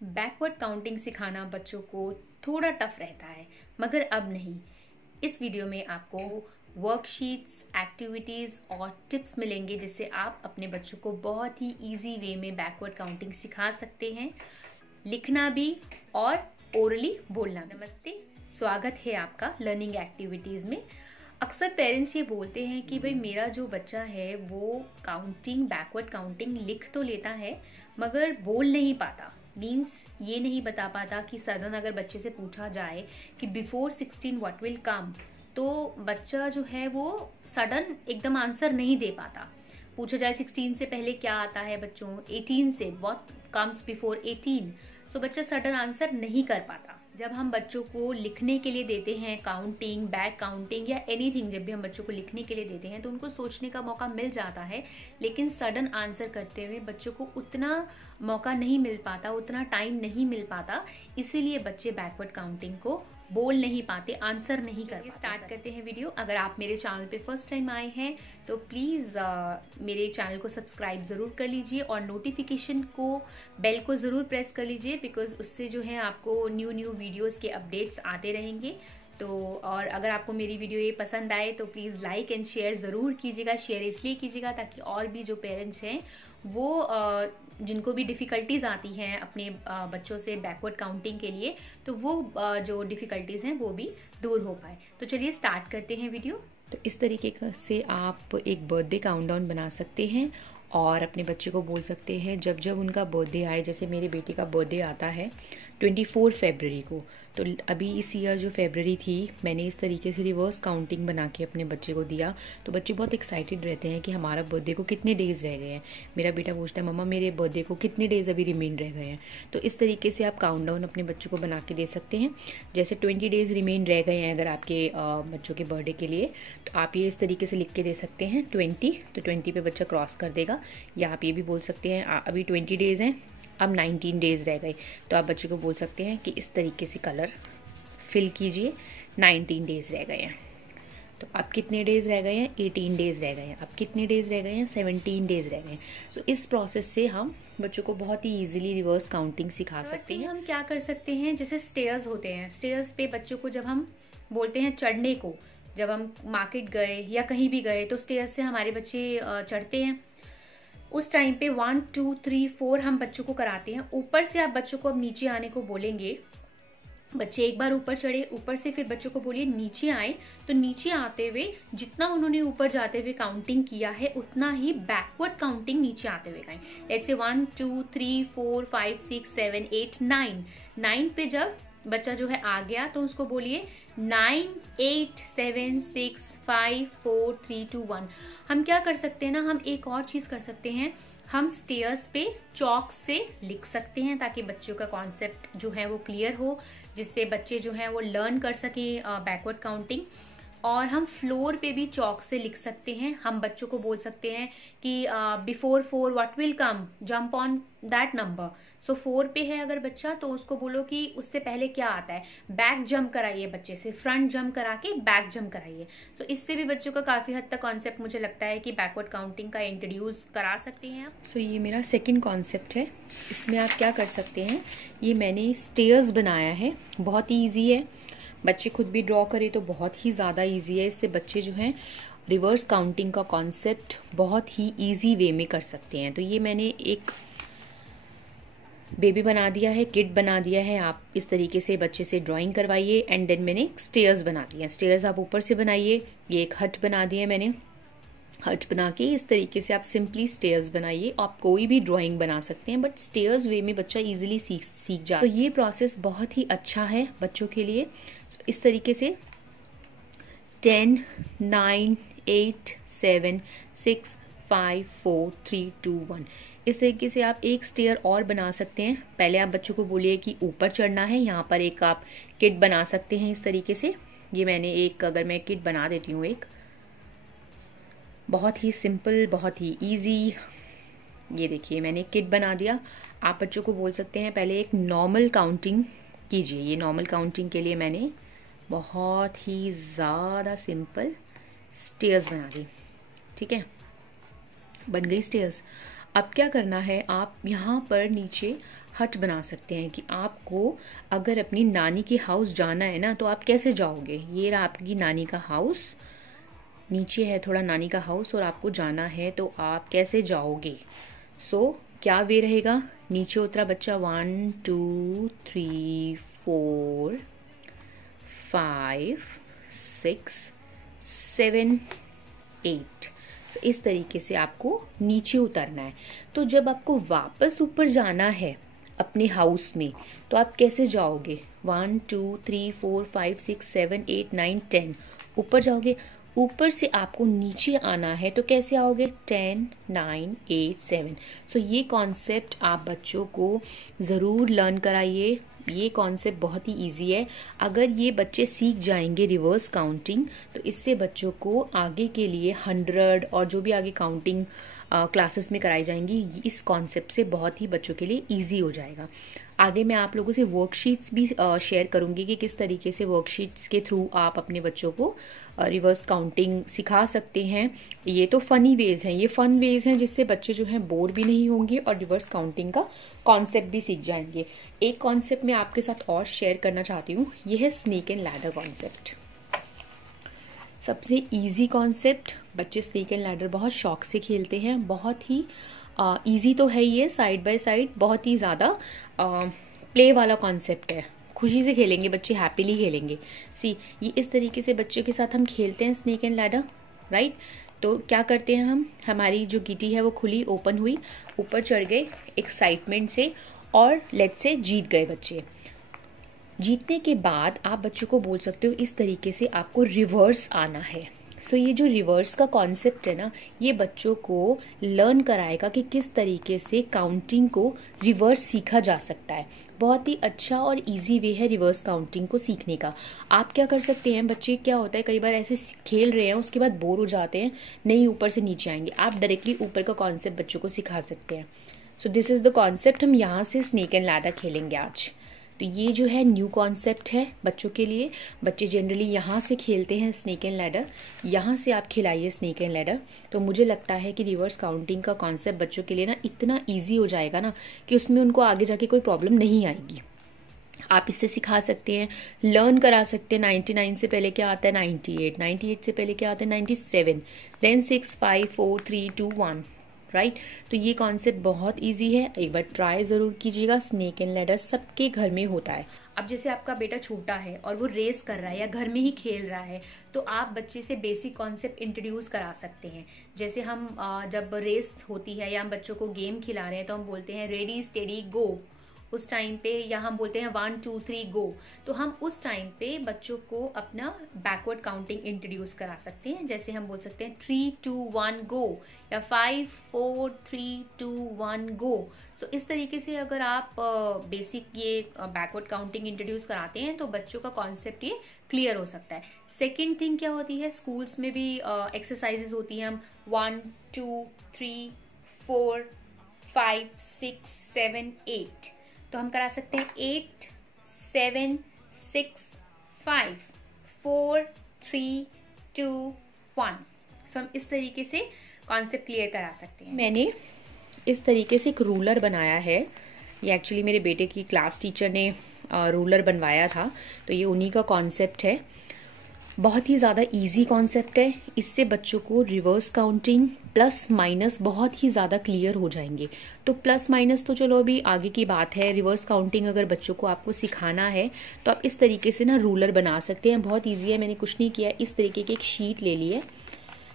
Backward counting सिखाना बच्चों को थोड़ा टफ रहता है, मगर अब नहीं। इस वीडियो में आपको वर्कशीट्स, एक्टिविटीज़ और टिप्स मिलेंगे जिससे आप अपने बच्चों को बहुत ही इजी वे में बैकवर्ड काउंटिंग सिखा सकते हैं, लिखना भी और ओरली बोलना। नमस्ते, स्वागत है आपका लर्निंग एक्टिविटीज़ में। अक्सर पेरेंट्स ये बोलते हैं कि भाई मेरा जो बच्चा है वो काउंटिंग, बैकवर्ड काउंटिंग लिख तो लेता है मगर बोल नहीं पाता। मीन्स ये नहीं बता पाता कि सडन अगर बच्चे से पूछा जाए कि बिफोर 16 व्हाट विल कम, तो बच्चा जो है वो सडन एकदम आंसर नहीं दे पाता। पूछा जाए 16 से पहले क्या आता है बच्चों, 18 से व्हाट कम्स बिफोर 18, तो बच्चा सडन आंसर नहीं कर पाता। जब हम बच्चों को लिखने के लिए देते हैं काउंटिंग, बैक काउंटिंग या एनीथिंग, जब भी हम बच्चों को लिखने के लिए देते हैं तो उनको सोचने का मौका मिल जाता है, लेकिन सडन आंसर करते हुए बच्चों को उतना मौका नहीं मिल पाता, उतना टाइम नहीं मिल पाता। इसीलिए बच्चे बैकवर्ड काउंटिंग को बोल नहीं पाते, आंसर नहीं कर पाते। स्टार्ट करते हैं वीडियो। अगर आप मेरे चैनल पे फर्स्ट टाइम आए हैं तो प्लीज़ मेरे चैनल को सब्सक्राइब ज़रूर कर लीजिए और नोटिफिकेशन को, बेल को ज़रूर प्रेस कर लीजिए, बिकॉज उससे जो है आपको न्यू वीडियोस के अपडेट्स आते रहेंगे। तो और अगर आपको मेरी वीडियो ये पसंद आए तो प्लीज़ लाइक एंड शेयर ज़रूर कीजिएगा। शेयर इसलिए कीजिएगा ताकि और भी जो पेरेंट्स हैं वो जिनको भी डिफ़िकल्टीज़ आती हैं अपने बच्चों से बैकवर्ड काउंटिंग के लिए, तो वो जो डिफ़िकल्टीज़ हैं वो भी दूर हो पाए। तो चलिए स्टार्ट करते हैं वीडियो। तो इस तरीके से आप एक बर्थडे काउंटडाउन बना सकते हैं और अपने बच्चे को बोल सकते हैं जब जब उनका बर्थडे आए। जैसे मेरे बेटे का बर्थडे आता है 24 फरवरी को, तो अभी इस ईयर जो फरवरी थी मैंने इस तरीके से रिवर्स काउंटिंग बना के अपने बच्चे को दिया। तो बच्चे बहुत एक्साइटेड रहते हैं कि हमारा बर्थडे को कितने डेज़ रह गए हैं। मेरा बेटा पूछता है मम्मा मेरे बर्थडे को कितने डेज़ अभी रिमेन रह गए हैं। तो इस तरीके से आप काउंटडाउन अपने बच्चों को बना के दे सकते हैं। जैसे 20 डेज़ रिमेन रह गए हैं अगर आपके बच्चों के बर्थडे के लिए, तो आप ये इस तरीके से लिख के दे सकते हैं 20, तो 20 पे बच्चा क्रॉस कर देगा। या आप ये भी बोल सकते हैं अभी 20 डेज़ हैं, अब 19 डेज़ रह गए, तो आप बच्चे को बोल सकते हैं कि इस तरीके से कलर फिल कीजिए, 19 डेज़ रह गए हैं। तो अब कितने डेज़ रह गए हैं, 18 डेज़ रह गए हैं। अब कितने डेज़ रह गए हैं, 17 डेज़ रह गए हैं। तो इस प्रोसेस से हम बच्चों को बहुत ही ईजिली रिवर्स काउंटिंग सिखा सकते हैं। हम क्या कर सकते हैं, जैसे स्टेयर्स होते हैं, स्टेयर्स पे बच्चों को जब हम बोलते हैं चढ़ने को, जब हम मार्केट गए या कहीं भी गए तो स्टेयर्स से हमारे बच्चे चढ़ते हैं। उस टाइम पे 1 2 3 4 हम बच्चों को कराते हैं। ऊपर से आप बच्चों को अब नीचे आने को बोलेंगे। बच्चे एक बार ऊपर चढ़े, ऊपर से फिर बच्चों को बोलिए नीचे आए, तो नीचे आते हुए जितना उन्होंने ऊपर जाते हुए काउंटिंग किया है उतना ही बैकवर्ड काउंटिंग नीचे आते हुए करें। लेट्स से 1 2 3 4 5 6 7 8 9 9 पे जब बच्चा जो है आ गया तो उसको बोलिए 9 8 7 6 5 4 3 2 1। हम क्या कर सकते हैं ना, हम एक और चीज कर सकते हैं, हम स्टेयर्स पे चॉक से लिख सकते हैं ताकि बच्चों का कॉन्सेप्ट जो है वो क्लियर हो, जिससे बच्चे जो हैं वो लर्न कर सकें बैकवर्ड काउंटिंग। और हम फ्लोर पे भी चॉक से लिख सकते हैं। हम बच्चों को बोल सकते हैं कि before 4 what will come, jump on that number. So 4 पे है अगर बच्चा तो उसको बोलो कि उससे पहले क्या आता है, बैक जंप कराइए बच्चे से, फ्रंट जंप करा के बैक जंप कराइए। तो इससे भी बच्चों का काफ़ी हद तक कॉन्सेप्ट मुझे लगता है कि बैकवर्ड काउंटिंग का इंट्रोड्यूस करा सकते हैं। सो ये मेरा सेकेंड कॉन्सेप्ट है। इसमें आप क्या कर सकते हैं, ये मैंने स्टेयर्स बनाया है, बहुत ही ईजी है। बच्चे खुद भी ड्रॉ करें तो बहुत ही ज़्यादा इजी है। इससे बच्चे जो हैं रिवर्स काउंटिंग का कॉन्सेप्ट बहुत ही इजी वे में कर सकते हैं। तो ये मैंने एक बेबी बना दिया है, किड बना दिया है। आप इस तरीके से बच्चे से ड्राइंग करवाइए एंड देन मैंने स्टेयर्स बना दिए हैं। स्टेयर्स आप ऊपर से बनाइए। ये एक हट बना दिया है मैंने, हट बना के इस तरीके से आप सिंपली स्टेयर्स बनाइए। आप कोई भी ड्राइंग बना सकते हैं बट स्टेयर्स वे में बच्चा इजीली सीख जाए। तो ये प्रोसेस बहुत ही अच्छा है बच्चों के लिए। इस तरीके से 10 9 8 7 6 5 4 3 2 1 इस तरीके से आप एक स्टेयर और बना सकते हैं। पहले आप बच्चों को बोलिए कि ऊपर चढ़ना है, यहाँ पर एक आप किट बना सकते हैं इस तरीके से। ये मैंने एक, अगर मैं किट बना देती हूँ, एक बहुत ही सिंपल, बहुत ही इजी, ये देखिए मैंने किट बना दिया। आप बच्चों को बोल सकते हैं पहले एक नॉर्मल काउंटिंग कीजिए। ये नॉर्मल काउंटिंग के लिए मैंने बहुत ही ज़्यादा सिंपल स्टेयर्स बना दी। ठीक है, बन गई स्टेयर्स। अब क्या करना है, आप यहाँ पर नीचे हट बना सकते हैं कि आपको अगर अपनी नानी के हाउस जाना है ना तो आप कैसे जाओगे। ये रहा आपकी नानी का हाउस, नीचे है थोड़ा नानी का हाउस और आपको जाना है तो आप कैसे जाओगे। क्या वे रहेगा, नीचे उतरा बच्चा 1 2 3 4 5 6 7 8। तो इस तरीके से आपको नीचे उतरना है। तो जब आपको वापस ऊपर जाना है अपने हाउस में तो आप कैसे जाओगे, 1 2 3 4 5 6 7 8 9 10 ऊपर जाओगे। ऊपर से आपको नीचे आना है तो कैसे आओगे, 10 9 8 7। सो ये कॉन्सेप्ट आप बच्चों को ज़रूर लर्न कराइए। ये कॉन्सेप्ट बहुत ही इजी है। अगर ये बच्चे सीख जाएंगे रिवर्स काउंटिंग तो इससे बच्चों को आगे के लिए 100 और जो भी आगे काउंटिंग क्लासेस में कराई जाएंगी, इस कॉन्सेप्ट से बहुत ही बच्चों के लिए इजी हो जाएगा। आगे मैं आप लोगों से वर्कशीट्स भी शेयर करूंगी कि किस तरीके से वर्कशीट्स के थ्रू आप अपने बच्चों को रिवर्स काउंटिंग सिखा सकते हैं। ये तो फनी वेज हैं, ये फन वेज हैं जिससे बच्चे जो हैं बोर भी नहीं होंगे और रिवर्स काउंटिंग का कॉन्सेप्ट भी सीख जाएंगे। एक कॉन्सेप्ट मैं आपके साथ और शेयर करना चाहती हूँ, ये है स्नेक एंड लैडर कॉन्सेप्ट। सबसे इजी कॉन्सेप्ट, बच्चे स्नेक एंड लैडर बहुत शौक से खेलते हैं। बहुत ही इजी तो है ये, साइड बाय साइड बहुत ही ज़्यादा प्ले वाला कॉन्सेप्ट है। खुशी से खेलेंगे बच्चे, हैप्पीली खेलेंगे। ये इस तरीके से बच्चों के साथ हम खेलते हैं स्नेक एंड लैडर, राइट। तो क्या करते हैं हम, हमारी जो गिटी है वो खुली, ओपन हुई, ऊपर चढ़ गए एक्साइटमेंट से और लेट्स से जीत गए बच्चे। जीतने के बाद आप बच्चों को बोल सकते हो इस तरीके से आपको रिवर्स आना है। ये जो रिवर्स का कॉन्सेप्ट है ना, ये बच्चों को लर्न कराएगा कि किस तरीके से काउंटिंग को रिवर्स सीखा जा सकता है। बहुत ही अच्छा और इजी वे है रिवर्स काउंटिंग को सीखने का। आप क्या कर सकते हैं, बच्चे क्या होता है कई बार ऐसे खेल रहे हैं उसके बाद बोर हो जाते हैं, नहीं ऊपर से नीचे आएंगे, आप डायरेक्टली ऊपर का कॉन्सेप्ट बच्चों को सिखा सकते हैं। दिस इज द कॉन्सेप्ट, हम यहाँ से स्नेक एंड लैडर खेलेंगे आज। तो ये जो है न्यू कॉन्सेप्ट है बच्चों के लिए। बच्चे जनरली यहाँ से खेलते हैं स्नेक एंड लैडर, यहाँ से आप खिलाइए स्नेक एंड लैडर। तो मुझे लगता है कि रिवर्स काउंटिंग का कॉन्सेप्ट बच्चों के लिए ना इतना इजी हो जाएगा ना कि उसमें उनको आगे जाके कोई प्रॉब्लम नहीं आएगी। आप इससे सिखा सकते हैं, लर्न करा सकते हैं। 99 से पहले क्या आता है, 98, 98 से पहले क्या आता है, 97, देन 6 5 4 3 2 1, राइट। तो ये कॉन्सेप्ट बहुत इजी है, एक बार ट्राई जरूर कीजिएगा। स्नेक एंड लैडर सबके घर में होता है। अब जैसे आपका बेटा छोटा है और वो रेस कर रहा है या घर में ही खेल रहा है तो आप बच्चे से बेसिक कॉन्सेप्ट इंट्रोड्यूस करा सकते हैं। जैसे हम जब रेस होती है या हम बच्चों को गेम खिला रहे हैं तो हम बोलते हैं रेडी स्टेडी गो, उस टाइम पे, या हम बोलते हैं 1 2 3 गो, तो हम उस टाइम पे बच्चों को अपना बैकवर्ड काउंटिंग इंट्रोड्यूस करा सकते हैं। जैसे हम बोल सकते हैं 3 2 1 गो या 5 4 3 2 1 गो। इस तरीके से अगर आप बेसिक ये बैकवर्ड काउंटिंग इंट्रोड्यूस कराते हैं तो बच्चों का कॉन्सेप्ट ये क्लियर हो सकता है। सेकेंड थिंग क्या होती है, स्कूल्स में भी एक्सरसाइजेज होती हैं। हम 1 2 3 4 5 6 7 8, तो हम करा सकते हैं 8 7 6 5 4 3 2 1। हम इस तरीके से कॉन्सेप्ट क्लियर करा सकते हैं। मैंने इस तरीके से एक रूलर बनाया है, ये एक्चुअली मेरे बेटे की क्लास टीचर ने रूलर बनवाया था, तो ये उन्हीं का कॉन्सेप्ट है। बहुत ही ज़्यादा इजी कॉन्सेप्ट है, इससे बच्चों को रिवर्स काउंटिंग प्लस माइनस बहुत ही ज़्यादा क्लियर हो जाएंगे। तो प्लस माइनस तो चलो अभी आगे की बात है, रिवर्स काउंटिंग अगर बच्चों को आपको सिखाना है तो आप इस तरीके से ना रूलर बना सकते हैं। बहुत ईजी है, मैंने कुछ नहीं किया, इस तरीके की एक शीट ले ली है,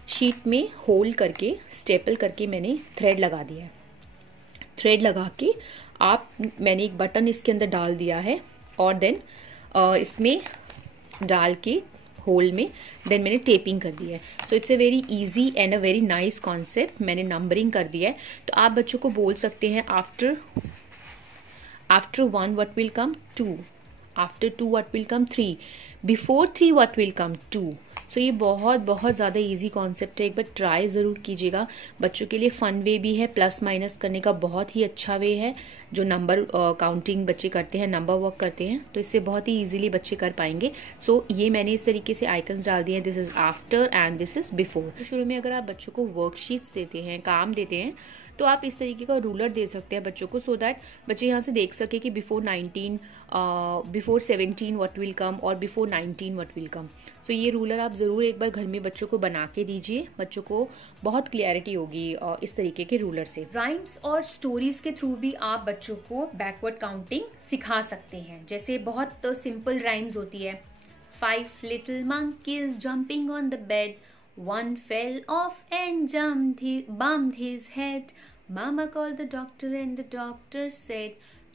शीट में होल करके स्टेपल करके मैंने थ्रेड लगा दिया है। थ्रेड लगा के मैंने एक बटन इसके अंदर डाल दिया है और देन इसमें डाल के होल में देन मैंने टेपिंग कर दिया है। So it's a very easy and a very nice concept. मैंने नंबरिंग कर दिया है, तो आप बच्चों को बोल सकते हैं after 1 what will come 2, after 2 what will come 3, before 3 what will कम 2। सो ये बहुत बहुत ज़्यादा इजी कॉन्सेप्ट है, एक बार ट्राई ज़रूर कीजिएगा। बच्चों के लिए फन वे भी है, प्लस माइनस करने का बहुत ही अच्छा वे है। जो नंबर काउंटिंग बच्चे करते हैं, नंबर वर्क करते हैं, तो इससे बहुत ही इजीली बच्चे कर पाएंगे। सो ये मैंने इस तरीके से आइकन्स डाल दिए हैं, this is after and this is before. शुरू में अगर आप बच्चों को वर्कशीट्स देते हैं, काम देते हैं, तो आप इस तरीके का रूलर दे सकते हैं बच्चों को, सो दैट बच्चे यहाँ से देख सके कि बिफोर 17 व्हाट विल कम और बिफोर 19 व्हाट विल कम। सो ये रूलर आप ज़रूर एक बार घर में बच्चों को बना के दीजिए, बच्चों को बहुत क्लियरिटी होगी इस तरीके के रूलर से। राइम्स और स्टोरीज के थ्रू भी आप बच्चों को बैकवर्ड काउंटिंग सिखा सकते हैं। जैसे बहुत सिंपल राइम्स होती है, 5 little monkeys jumping on the bed, one fell off and bumped his head. Mama called the doctor and the doctor said,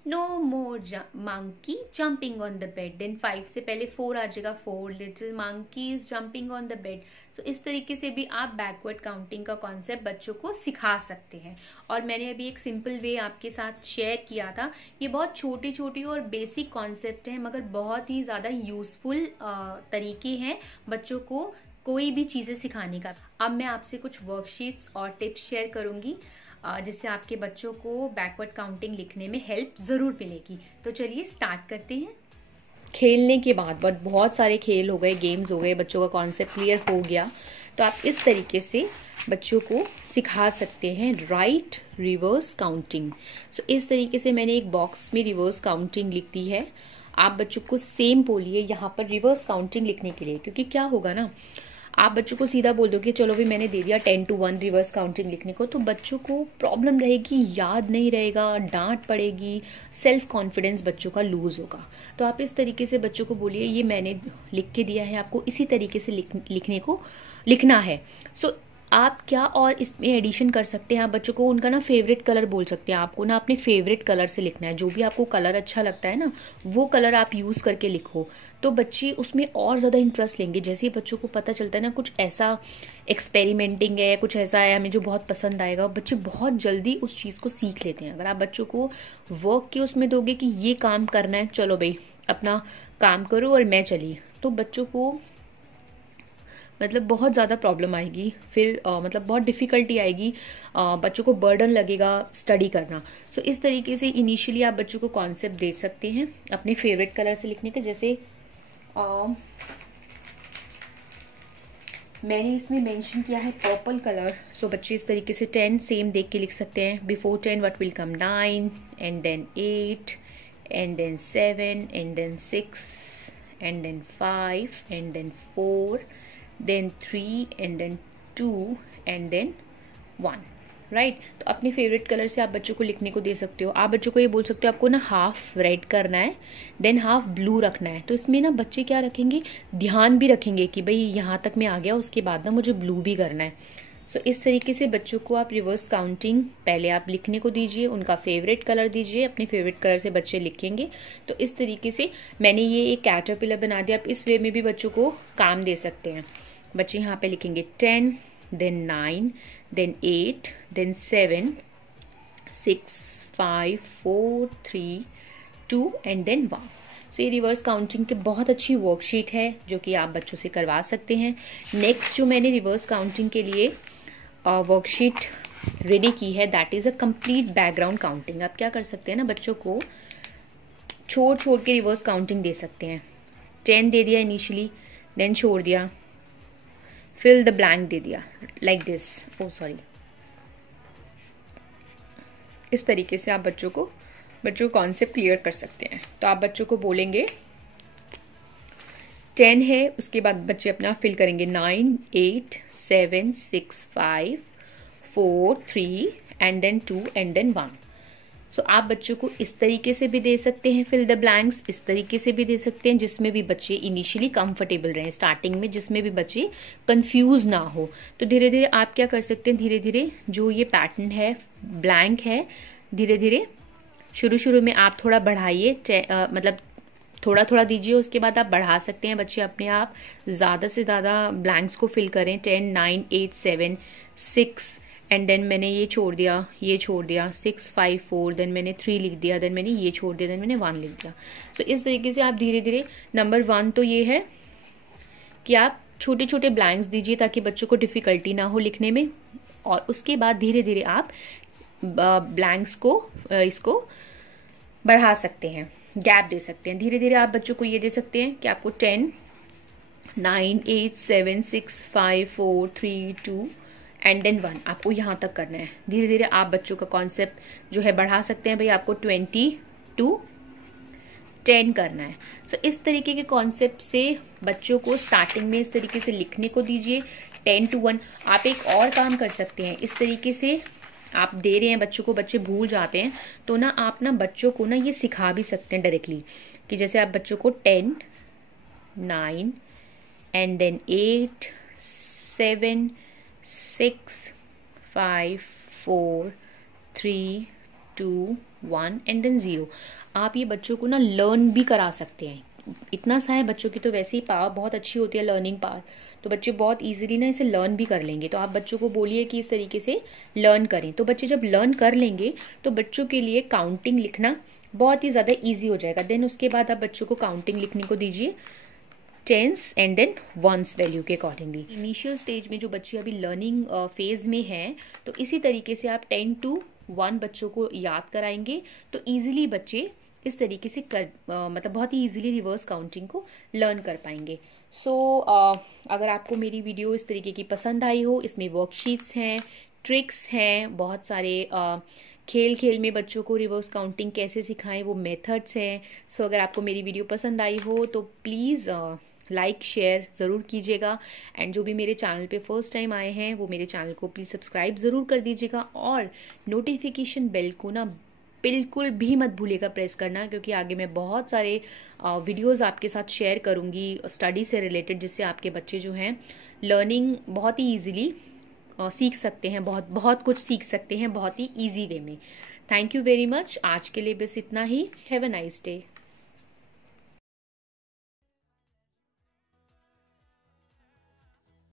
no more monkey jumping on the bed. Then 5 से पहले 4 आ जाएगा, 4 little monkeys jumping on the bed. So इस तरीके से भी आप backward counting का concept बच्चों को सिखा सकते हैं। और मैंने अभी एक सिंपल वे आपके साथ शेयर किया था। ये बहुत छोटी छोटी और बेसिक कॉन्सेप्ट हैं, मगर बहुत ही ज़्यादा यूजफुल तरीके हैं बच्चों को कोई भी चीज़ें सिखाने का। अब मैं आपसे कुछ वर्कशीट्स और टिप्स शेयर करूँगी जिससे आपके बच्चों को बैकवर्ड काउंटिंग लिखने में हेल्प ज़रूर मिलेगी। तो चलिए स्टार्ट करते हैं। खेलने के बाद बहुत सारे खेल हो गए, गेम्स हो गए, बच्चों का कॉन्सेप्ट क्लियर हो गया, तो आप इस तरीके से बच्चों को सिखा सकते हैं राइट रिवर्स काउंटिंग। सो इस तरीके से मैंने एक बॉक्स में रिवर्स काउंटिंग लिख दी है। आप बच्चों को सेम बोलिए यहाँ पर रिवर्स काउंटिंग लिखने के लिए, क्योंकि क्या होगा ना, आप बच्चों को सीधा बोल दो कि चलो भी मैंने दे दिया 10 to 1 रिवर्स काउंटिंग लिखने को, तो बच्चों को प्रॉब्लम रहेगी, याद नहीं रहेगा, डांट पड़ेगी, सेल्फ कॉन्फिडेंस बच्चों का लूज होगा। तो आप इस तरीके से बच्चों को बोलिए ये मैंने लिख के दिया है, आपको इसी तरीके से लिखना है। सो आप क्या और इसमें एडिशन कर सकते हैं, आप बच्चों को उनका ना फेवरेट कलर बोल सकते हैं। आपको ना अपने फेवरेट कलर से लिखना है, जो भी आपको कलर अच्छा लगता है ना वो कलर आप यूज़ करके लिखो, तो बच्चे उसमें और ज़्यादा इंटरेस्ट लेंगे। जैसे ही बच्चों को पता चलता है ना कुछ ऐसा एक्सपेरिमेंटिंग है, कुछ ऐसा है हमें जो बहुत पसंद आएगा, बच्चे बहुत जल्दी उस चीज़ को सीख लेते हैं। अगर आप बच्चों को वर्क के उसमें दोगे कि ये काम करना है, चलो भाई अपना काम करो और मैं चली, तो बच्चों को मतलब बहुत ज़्यादा प्रॉब्लम आएगी, फिर मतलब बहुत डिफ़िकल्टी आएगी, बच्चों को बर्डन लगेगा स्टडी करना। सो इस तरीके से इनिशियली आप बच्चों को कॉन्सेप्ट दे सकते हैं अपने फेवरेट कलर से लिखने के। जैसे मैंने इसमें मेंशन किया है पर्पल कलर। सो बच्चे इस तरीके से 10 सेम देख के लिख सकते हैं। Before 10 what will come 9 and then 8 and then 7 and then 6 and then 5 and then 4 then 3 and then 2 and then 1, right. तो अपने फेवरेट कलर से आप बच्चों को लिखने को दे सकते हो। आप बच्चों को ये बोल सकते हो आपको ना हाफ रेड करना है, देन हाफ ब्लू रखना है। तो इसमें ना बच्चे क्या रखेंगे, ध्यान भी रखेंगे कि भाई यहाँ तक मैं आ गया, उसके बाद ना मुझे ब्लू भी करना है। सो इस तरीके से बच्चों को आप रिवर्स काउंटिंग पहले आप लिखने को दीजिए, उनका फेवरेट कलर दीजिए, अपने फेवरेट कलर से बच्चे लिखेंगे। तो इस तरीके से मैंने ये एक कैटरपिलर बना दिया। आप इस वे में भी बच्चों को काम दे सकते हैं। बच्चे यहाँ पे लिखेंगे 10 then 9 then 8 then 7 6 5 4 3 2 and then 1। So ये रिवर्स काउंटिंग की बहुत अच्छी वर्कशीट है जो कि आप बच्चों से करवा सकते हैं। नेक्स्ट जो मैंने रिवर्स काउंटिंग के लिए वर्कशीट रेडी की है, that is a complete background counting. आप क्या कर सकते हैं ना, बच्चों को छोड़ छोड़ के रिवर्स काउंटिंग दे सकते हैं। 10 दे दिया इनिशियली, देन छोड़ दिया, फिल द ब्लैंक दे दिया, लाइक दिस, ओ सॉरी। इस तरीके से आप बच्चों को कॉन्सेप्ट क्लियर कर सकते हैं। तो आप बच्चों को बोलेंगे 10 है, उसके बाद बच्चे अपना फिल करेंगे 9 8 7 6 5 4 3 एंड देन 2 एंड देन 1। सो आप बच्चों को इस तरीके से भी दे सकते हैं फिल द ब्लैंक्स, इस तरीके से भी दे सकते हैं, जिसमें भी बच्चे इनिशियली कंफर्टेबल रहें, स्टार्टिंग में जिसमें भी बच्चे कंफ्यूज ना हो। तो धीरे धीरे आप क्या कर सकते हैं, धीरे धीरे जो ये पैटर्न है ब्लैंक है, धीरे धीरे शुरू में आप थोड़ा बढ़ाइए, मतलब थोड़ा थोड़ा दीजिए, उसके बाद आप बढ़ा सकते हैं। बच्चे अपने आप ज़्यादा से ज़्यादा ब्लैंक्स को फिल करें, 10 9 8 7 6 एंड देन मैंने ये छोड़ दिया, 6 5 4, देन मैंने 3 लिख दिया, देन मैंने ये छोड़ दिया, देन मैंने 1 लिख दिया। सो इस तरीके से आप धीरे धीरे, नंबर 1 तो ये है कि आप छोटे छोटे ब्लैंक्स दीजिए ताकि बच्चों को डिफ़िकल्टी ना हो लिखने में, और उसके बाद धीरे धीरे आप ब्लैंक्स को इसको बढ़ा सकते हैं, गैप दे सकते हैं। धीरे धीरे आप बच्चों को ये दे सकते हैं कि आपको 10 9 8 7 6 5 4 3 2 एंड देन 1 आपको यहाँ तक करना है। धीरे धीरे आप बच्चों का कॉन्सेप्ट जो है बढ़ा सकते हैं। भाई आपको 20 to 10 करना है। सो इस तरीके के कॉन्सेप्ट से बच्चों को स्टार्टिंग में इस तरीके से लिखने को दीजिए 10 to 1। आप एक और काम कर सकते हैं, इस तरीके से आप दे रहे हैं बच्चों को, बच्चे भूल जाते हैं, तो ना आप ना बच्चों को ना ये सिखा भी सकते हैं डायरेक्टली, कि जैसे आप बच्चों को 10, 9 एंड देन 8, 7, 6, 5, 4, 3, 2, 1 एंड देन 0। आप ये बच्चों को ना लर्न भी करा सकते हैं। इतना सा है, बच्चों की तो वैसे ही पावर बहुत अच्छी होती है, लर्निंग पावर, तो बच्चे बहुत इजीली ना इसे लर्न भी कर लेंगे। तो आप बच्चों को बोलिए कि इस तरीके से लर्न करें, तो बच्चे जब लर्न कर लेंगे तो बच्चों के लिए काउंटिंग लिखना बहुत ही ज़्यादा ईजी हो जाएगा। देन उसके बाद आप बच्चों को काउंटिंग लिखने को दीजिए tens and then ones value के अकॉर्डिंगली। इनिशियल स्टेज में जो बच्चे अभी लर्निंग फेज में हैं, तो इसी तरीके से आप 10 to 1 बच्चों को याद कराएंगे, तो ईजिली बच्चे इस तरीके से मतलब बहुत ही इजीली रिवर्स काउंटिंग को लर्न कर पाएंगे। सो अगर आपको मेरी वीडियो इस तरीके की पसंद आई हो, इसमें वर्कशीट्स हैं, ट्रिक्स हैं, बहुत सारे खेल खेल में बच्चों को रिवर्स काउंटिंग कैसे सिखाएं वो मेथड्स हैं। सो अगर आपको मेरी वीडियो पसंद आई हो तो प्लीज़ लाइक शेयर ज़रूर कीजिएगा। एंड जो भी मेरे चैनल पे फर्स्ट टाइम आए हैं वो मेरे चैनल को प्लीज़ सब्सक्राइब ज़रूर कर दीजिएगा, और नोटिफिकेशन बेल को ना बिल्कुल भी मत भूलिएगा प्रेस करना, क्योंकि आगे मैं बहुत सारे वीडियोस आपके साथ शेयर करूंगी स्टडी से रिलेटेड, जिससे आपके बच्चे जो हैं लर्निंग बहुत ही इजीली सीख सकते हैं, बहुत कुछ सीख सकते हैं बहुत ही इजी वे में। Thank you very much. आज के लिए बस इतना ही। Have a nice day.